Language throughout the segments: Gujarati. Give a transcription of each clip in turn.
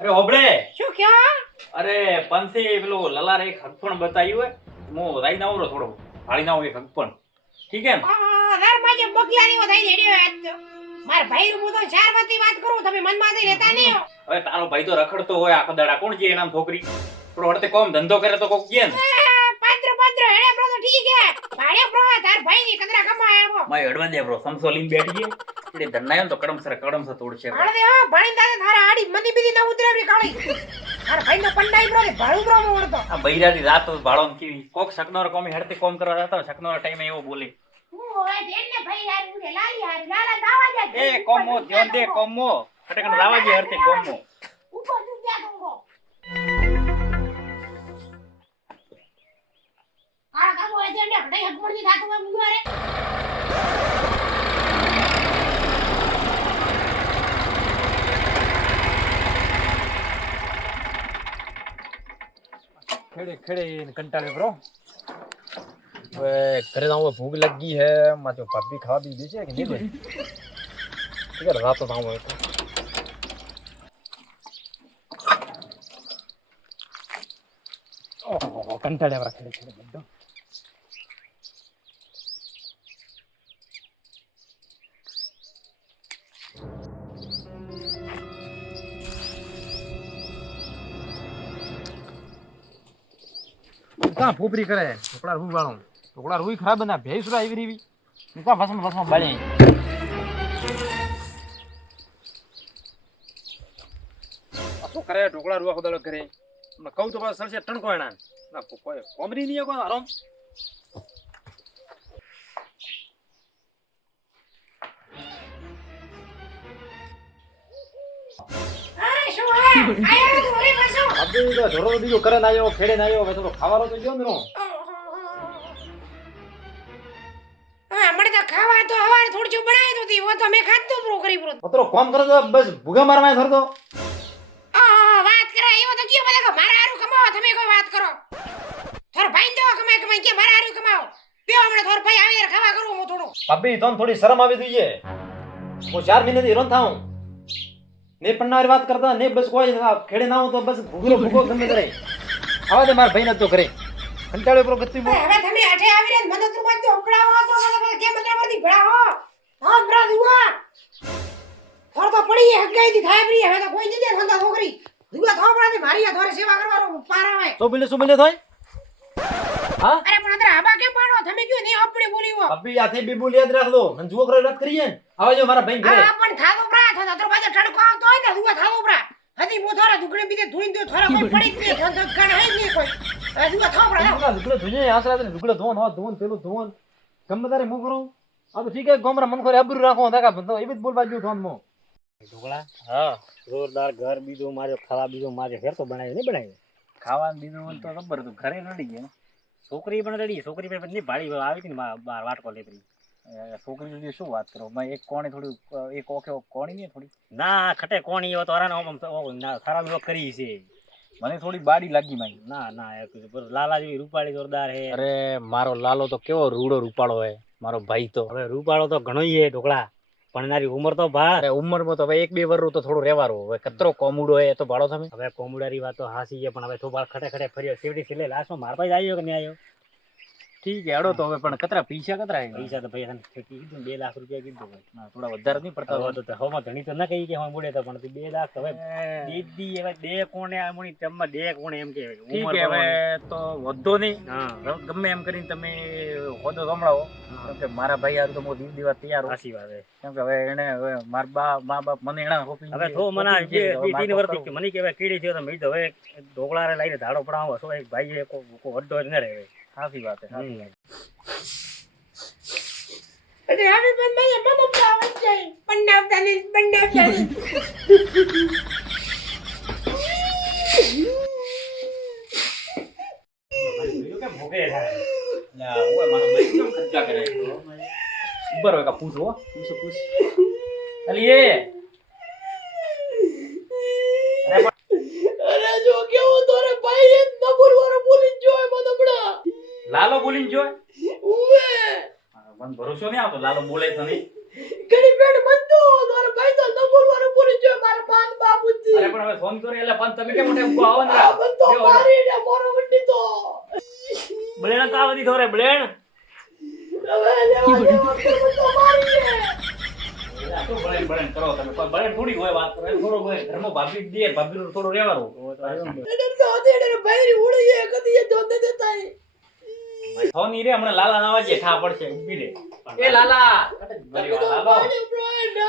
અરે ઓબળે શું કયો? અરે પંથી પેલું લલાર એક હકપણ બતાવ્યું હે હું રાઈ ના આવરો થોડો ભાળી ના એક હકપણ ઠીક હે ને દર માજે બગલાની વધાઈ દેડ્યો આજ તો. માર ભાઈ નું તો ચાર વાતી વાત કરું તમે મનમાં દઈ લેતા નહીં હો. હવે તારો ભાઈ તો રખડતો હોય આખો દાડા કોણ છે એના છોકરી થોડો હડતે કોમ ધંધો કરે તો કોક કે ને પાત્ર હેડે બ્રો તો ઠીક હે. ભાડે બ્રો તાર ભાઈ ની કદરા કમાય આવો. માય હડવા દે બ્રો સમસો લઈને બેઠી છે એટલે ધન્નાયો તો કડમસર તોડશે ભાડે દે હો ભાણી દાદા થારા આડી મંદી બીદી ના ઉતરેવી કાળી. તાર ભાઈ નો પંડાઈ બ્રો ભાડું બ્રો મોડતો. આ બૈરાની રાત ભાળો કેવી કોક શકનોર કોમી હડતે કોમ કરવા જતા હોય શકનોર ટાઈમે એવો બોલે એ કોમો ધ્યાન દે કોમો ફટકન લાવા દે હરતે કોમો खेड़े कंटाले ब्रो घरे जाऊँ भूख लगी है मैं जो भाभी खा भी दी कि नहीं दे ठीक है रात तो जाऊँ ओह कंटाले ब्रो खेड़े बड्डो कहाँ फूपरी करे टुकड़ा रूई वालों टुकड़ा रूई खराब बना भेस रहा इवरी भी कहाँ फसम बाले असो करे टुकड़ा रुआ खुदा करे मैं कहूँ तो बस सर से टन को है ना कोई कॉमरी नहीं है कोई आराम अभी तो ढोरो बीजो करे ना आयो खेड़े ना आयो वैसे तो खावारो तो जो मेरो हमने तो खावा तो हवार थोड़ी जो बनाई तो थी वो तो मैं खात तो प्रो करी प्रो पत्रो कौन करे तो बस भूखे मार में धर दो बात करा ये तो क्यों बोलेगा मारा आरू कमाओ તમે કોઈ વાત કરો થોર ભાઈ દો કમાય કે મારા આरू કમાओ બે હમણે થોર ભાઈ આવે યાર ખાવા કરું હું થોડું अभी तो थोड़ी शर्म आवे दीजिए वो 4 महीने दी रोन था हूं ने पन्नारी बात करता ने बस कोई खेड़े ना हो तो बस भूखो गમે करे आवा दे मार भाई न तो करे कंटाळे प्रो गत्ती मो હવે તમે આઠે આવી રે મને તું માં ઓપડાવો તો મને કે મંત્ર પરથી ભડાવો હા બ્રા દુઆ થોર તો પડી હગાઈ દી થાય પ્રી હવે તો કોઈ નથી ધંધા છોકરી દુઆ થોપડાથી મારી થોરે સેવા કરવાનો પાર આવે सो बिले थाय हां અરે પણ અંદર આબા કેમ પાડો તમે ક્યું ની આપડી બોલી હો अभी आथे भी बोल याद रख दो मन जुओ करे रात करिए आवा जो मारा भाई करे હા પણ થાતો પ્રા થાતો તો બાજુ ટડકો આવતો હોય ને દુઆ થાતો પ્રા હદી મો થોરા દુગડે બીજે ધોઈન દો થોરા કોઈ પડી જ નહીં ધંધો ગણ હે નહીં કોઈ હવે દુઆ થાતો પ્રા दुगड़े धुने आसरा ने दुगड़े धोन हो धोन पेलो धोन गमे तारे मु करो अब ठीक है गोमरा मन करे अबरू राखो दाका बंदो एबी बोल बाजू धोन मो ढोकला हाँ जोरदार घर बीजो मारे खावा बीजो मारे फिर तो बनाए नहीं बनाए ખાવા દીધું તો ખબર તો ઘરે રડી ગયા छोकरी पण रड़ी छोकरी पे नहीं भाड़ी आई थी बार वाटको लेतरी છોકરી જોડે શું વાત કરો મેં એક કોણે થોડી એક ઓકે કોણી નહીં થોડી ना खटे कोणी हो तो अराना ना सारा लोग करी से મને થોડી બાડી લાગી મારી ना ना लाला जी रूपाड़ी जोरदार है अरे मारो लालो तो केवो रूड़ो रूपाड़ो है मारो भाई तो હવે રૂપાળો તો ઘણો હે ઢોકળા પણ એનારી ઉંમર તો ભાળ अरे उम्र में तो भाई 1-2 वर्ष तो थोड़ो रेवारो હવે કતરો કોમુડો है तो भाड़ो તમે હવે કોમુડારી વાત તો હાસી છે પણ હવે તો બાળ ખટે ખટે ફર્યો સેવડી છેલ્લે લાસ્ટમાં માર પાસે આવ્યો કે નહીં આવ્યો ઠીક હે અડો તો હવે પણ કતરા પૈસા કતરા હે પૈસા તો ભાઈ કીધું 2 લાખ રૂપિયા કીધું ભાઈ ના થોડા વધારે નહીં પડતા હવે તો હવામાં ધણી તો ના કહી કે હું બોલે તો પણ 2 લાખ હવે દીદી હવે 2 કોણે આમણી તમમાં 2 કોણે એમ કે ઠીક હે હવે તો વધો નહીં હા ગમે એમ કરીને તમે હોદો સંભળાવો કેમ કે મારા ભાઈ હારું તો હું દીવ દીવા તૈયાર છું સાચી વાત છે કેમ કે હવે એને હવે મારા મા બાપ મને એના હોપી હવે તો મને 3 વર્ષથી મને કે હવે કીડી થયો તો મેં તો હવે ઢોકળારે લઈને ધાડો પડાવો છો એક ભાઈ કો વડો જ ન રહે સાચી વાત છે સાચી વાત. અરે હવે પણ મને મને પ્રાવત જાય પન્નાવતા ને કે ભોગે થાય યા ઓય મારો ભાઈ કેમ ખર્ચા કરે ઉભર હોય કા પૂછો પૂછ અલી એ અરે જો કેવો તોરે ભાઈ એ ન બોલવાનો બોલીને જોય મદબડા લાલો બોલીને જોય ઉવે મન ભરોસો નહીં આવતો લાલો બોલે તો નહીં ઘણી બેડ મન તો તોરે ભાઈ તો ન બોલવાનો પણ હવે ફોન કર્યો એટલે પણ તમે કેમ મોટે ઉભો આવો ને આ બંધો મારીને મોરો વંડી તો બળેણ કા વધી થોરે બળેણ હવે લેવા દેવા બંધો મારીને શું બળેન બળેન કરો તમે કોઈ બળેન થોડી હોય વાત કરો થોડો હોય ઘરમાં ભાભી દે ભાભીનું થોડું રહેવાનું એડર તો આદેડર બૈરી ઉડીએ કદી એ દોને દેતા હે ફોન ઈ રે હમણાં લાલા નાવા જે ઠા પડશે ઊભી રે એ લાલા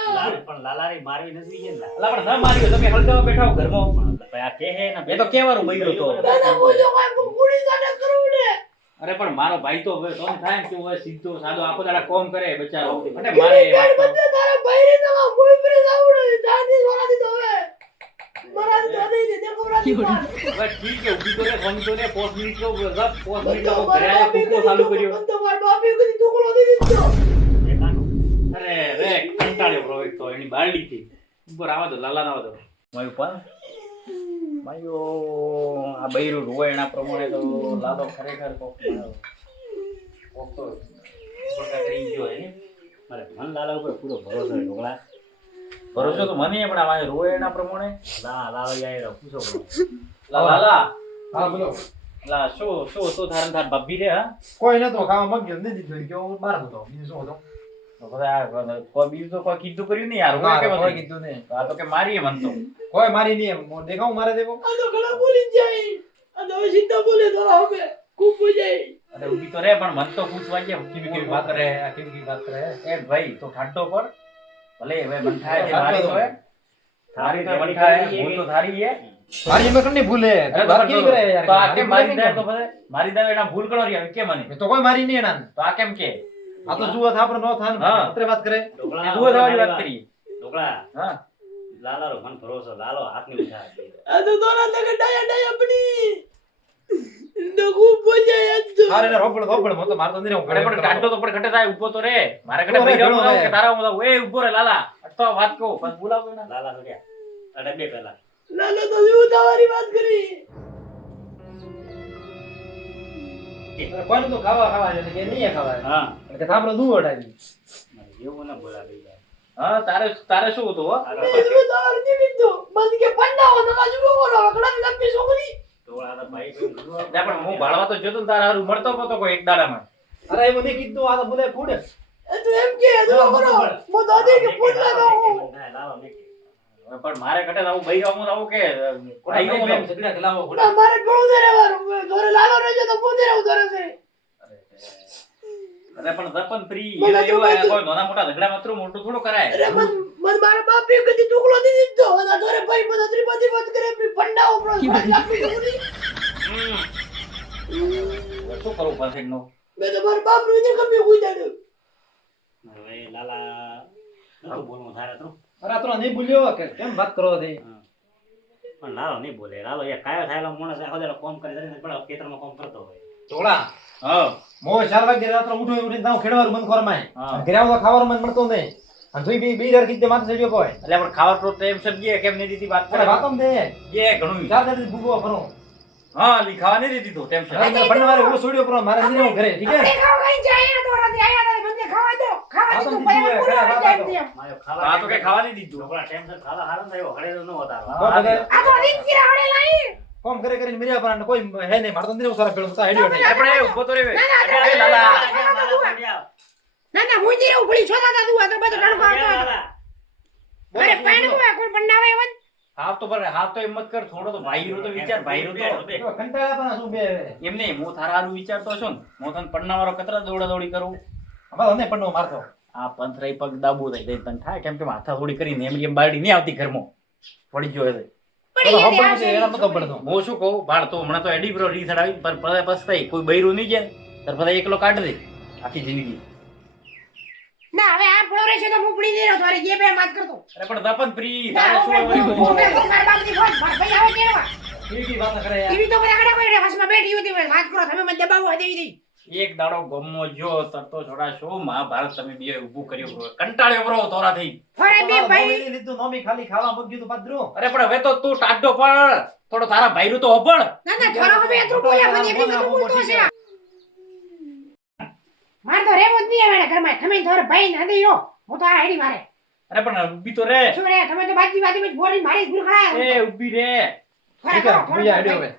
લાલો પણ લાલારી મારવી નથી છે ને અલા પણ ન માર્યો તમે હળગાવા બેઠા હો ઘરમાં ભાઈ આ કે હે ને એ તો કેવાનું બૈરો તો દાદા બોલો કોઈ કુડી સાડે કરું ને અરે પણ મારો ભાઈ તો હવે તોમ થાય ને કે હોય સીધો સાદો આખો દાડા કોમ કરે બચારો અને મારે ગાડ બંધે તારા બૈરી તો કોઈ પર જાવડે જાની વરાદી તો હવે મરાદી તો દે દે દેખો રાદી માર હવે ઠીક છે ઊભી તો રે ફોન તો રે 5 મિનિટ નો ગપ 5 મિનિટ નો ઘરે આયા કુકો ચાલુ કર્યો બંધો માર બાપી કદી ટુકડો દે દીધો અરે રે કંટાળ્યો બ્રો એક તો એની બારડી થી ઉપર આવા દો લાલા ના આવા દો મારું પણ માયો આ બૈરું રોય એના પ્રમાણે તો લાલો ખરેખર કોક તો બોલતા કરી ગયો હે મારે મન લાલા ઉપર પૂરો ભરોસો છે ઢોકળા ભરોસો તો મને પણ આ રોય એના પ્રમાણે લાલો યાર પૂછો લાલા હા બોલો લા શું થારન થાર ભાભી રે હા કોઈ નતો ખાવા મગ્યો નથી દીધું કે હું બહાર હતો બીજું શું હતું તો બધા કોઈ બીજું તો કોઈ કીધું કર્યું નહીં યાર કોઈ કે કોઈ કીધું નહીં આ તો કે મારીએ મન તો કોઈ મારી નહીં એમ દેખાવું મારે દેવો આ તો ઘણા બોલી જાય આ તો સીધા બોલે તો હવે ખૂબ જાય અરે ઊભી તો રે પણ મન તો પૂછવા કે કેવી વાત કરે આ કેવી વાત કરે એ ભાઈ તો ઠાડો પર ભલે હવે મન થાય છે ઠાડો મારી તો હે થારી તો મન થાય ભૂલ તો થારી હે મારી મેં કને ભૂલે અરે વાત કેવી કરે યાર તો આ કેમ મારી દે તો ભલે મારી દે એના ભૂલ કરો રી કે મને તો કોઈ મારી નહીં એના તો આ કેમ કે આ તો જુઓ થા આપણે નો થાન હા. અત્રે વાત કરે ઢોકળા દુઓ થવાની વાત કરી ઢોકળા હા લાલારો મન ભરોસો લાલો હાથની ઉઠા આ તો દોરા તક ડાયા ડાયા આપણી તો ખૂબ બોલ જાય આજ તો અરે ને રોકડ મો તો માર તો નહીં અરે પણ કાઢતો તો પણ ઘટે થાય ઊભો તો રે મારે ઘટે ભાઈ જાવ કે તારા હું એ ઊભો રે લાલા અટતો વાત કહું બસ બોલાવો ના લાલા તો ગયા અડે બે પેલા લાલો તો જીવ તારી વાત કરી કોઈ તો ખાવા એટલે કે નહીં ખાવા હા એટલે કે થાપરો દુઓ ડાલી એવું ના બોલાવી જાય હા તારે શું હતું હો જીવ તારી જીવ તો બંધ કે પન્ના તો કાજુ બોલો ઘણા લંબી છોકરી ઢોકળા તો ભાઈ કોઈ ના પણ હું ભાળવા તો જોતો ને તારા હારું મળતો નતો કોઈ એક દાડામાં અરે એ મને કીધું આ તો બોલે ફૂડ એ તો એમ કે જો કરો મો દાદી કે પૂછલા તો લાલો ને પણ મારે ઘટે આવું બઈ આવું આવું કે કોડા આઈ ગયો મેં સગડા ખલાવો ના મારે ઘણું દે રહેવાનું ધોરે લાલો રહેજો તો પોતે રહેવું ધોરે છે અરે પણ દપન ફ્રી મને તો એવું બધું- કોઈ નાના મોટા ઝઘડા માત્ર મોટું થોડું કરાય અરે મન મારા બાપે કદી ટુકડો દી દીધો અને ધોરે ભાઈ મને ત્રિપતિ વાત કરે આપણી પંડા ઉપર આપણી છોકરી શું કરવું પાસે નો મેં તો મારા બાપ નું કમી કોઈ દાડો હવે લાલા નતું બોલવું થાય તો અરે આ તો નહીં ભૂલ્યો કે કેમ વાત કરો દે પણ લાલો નહીં બોલે લાલો એ કાયો થાયેલો માણસ આખો દાડો કોમ કરે છે પણ ખેતરમાં કોમ કરતો હોય ઢોળા હા મો 4 વાગે રાત્રે ઉઠીને તાવ ખેડવાનું મન કરમાય હા. ઘરે આવો તો ખાવાનું મન મળતો નહીં અને તુંય બી દર કીધે માથે ચડ્યો કોઈ એટલે પણ ખાવા તો ટાઈમ સમજીએ કેમ નહીં દીધી વાત અરે વાતો દે જે ઘણું 4 દર ભૂગો ફરો હા લી ખાવા નહીં દીધી તો ટેન્શન અરે ભણવારે હું છોડ્યો પર મારે નહીં રહેવું ઘરે ઠીક આપણે હે ખાવ કઈ જાય તો રાતે આયા તો બંને ખાવા દો ખાવા આ તો દીધું બીજું પહેલા હોય, પૂરા ખાવા ટાઈમ દો. દે માયો આ તો કઈ ખાવા નહીં દીધું ઢોકળા ટેન્શન ખાવા હારું થયો હળે તો ન હતા તો બધા આ તો રીત કિરા હડે લાઈ કોમ કરે કરીને મર્યા પર કોઈ હે નહીં મારતો નહીં સારા પેલો તા હેડ્યો નહીં આપણે ઉભો તો રે ના, ના, અરે લાલા ના ના મુઈ રે ઉભળી છોતા તા તું આ તો બધો રણકો આવતો હતો. અરે પાણી નું કોઈ બનાવે એવન હાવ તો પર હાવ તો હિંમત કર થોડો તો ભાઈરો તો વિચાર ભાઈરો તો કંટાળા પણ શું બે એમ નહીં હું તારા હારું વિચારતો છું ને હું તને પડનાવાળો કતરા દોડા દોડી કરું અમાર અમને પણ મારતો આ પંથરાઈ પગ દાબુ થઈ જાય તને થાય કેમ કે માથા થોડી કરીને એમ બારડી નહીં આવતી ઘરમાં પડી ગયો એટલે ચલો હમ પણ છે એના મતો પડતો હું શું કહું બાળ તો હમણાં તો એડી બ્રો રીસડ આવી પણ પછી પસ્તાઈ કોઈ બૈરું નહીં જાય તાર પછી એકલો કાઢ દે આખી જિંદગી ના હવે આ ફળો રહેશે તો મુપડી દે તારી જે બે વાત કરતો અરે પણ દપન પ્રી ના તારે શું આપણે આવવાનું? મારા બાપની વાત ભાઈ આવે કેવા કેવી વાત કરે યાર ટીવી તો બધા કડા કોઈ હસમાં બેઠી હતી વાત કરો તમે મને દબાવો દેવી દઈ એક દાડો ગમો જો તરતો છોડા શો મહાભારત તમે બે ઊભું કર્યું bro. કંટાળ્યો બ્રો તોરા થઈ અરે બે ભાઈ લીધું નોમી ખાલી ખાવા મગ્યું તો પાદરો અરે પણ હવે તો તું ટાઢો પડ થોડો તારા ભાઈરું તો હોબળ ના ના થોડો હવે એટલું બોલ્યા મને એટલું બધું બોલતો છે માર તો રેવો જ નહીં આવે ઘરમાં તમે થોડો ભાઈ ના દઈ હું તો આ હેડી મારે અરે પણ ઊભી તો રે. શું રે તમે તો બાજી બાજી બોરી મારી ગુરખડા એ ઊભી રે. ઠીક છે ભૂયા હેડ્યો હવે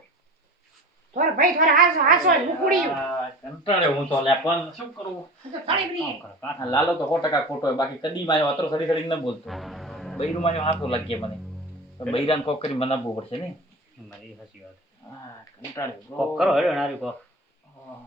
થોર ભાઈ થોર હાસો હાસો મુકડી આ, કંટાળ્યો હું તો લે પણ શું કરું. તો તળી બરી આ લાલો તો 100% ખોટો હોય, બાકી કદી માયો અતરો સડી સડી ન બોલતો. બૈરું માયો હાથો લાગે મને. પણ બૈરાને કોક કરી મનાવવું પડશે ને. મારી સાચી વાત આ કંટાળ્યો. કોક કરો હેડો નારી કોક હા.